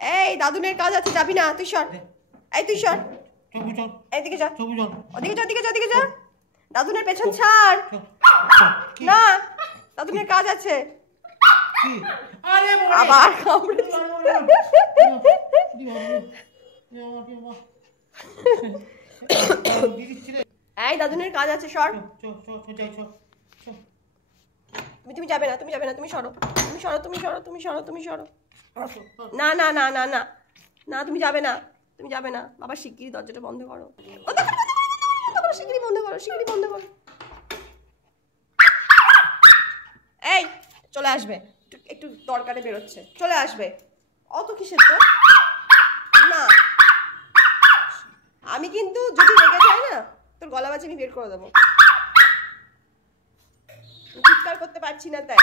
এই দাদুনের কাজ আছে, যাবি না তুই সর। এই তুই সর, এইদিকে যা, ওদিকে যা, ওদিকে যা, ওদিকে যা। দাদুনের পেছন ছাড়। না, দাদুনের কাজ আছে। আবার কামড়েছে। এই দাদুনের কাজ আছে, সর। তুমি যাবে না, তুমি যাবে না, তুমি সরো, তুমি সরো, তুমি সরো, তুমি সরো, তুমি সরো। না না না না না না, তুমি যাবে না, তুমি যাবে না। বাবা শিগগিরই দরজাটা বন্ধ করো, শিগগিরই বন্ধ করো, শিগগিরই বন্ধ করো। এই চলে আসবে, একটু দরকারে বেরোচ্ছে, চলে আসবে। অত কিসের তো না, আমি কিন্তু যদি রেগে যাই না, তোর গলা বাজি আমি বের করে দেবো। চিৎকার করতে পারছি না তাই।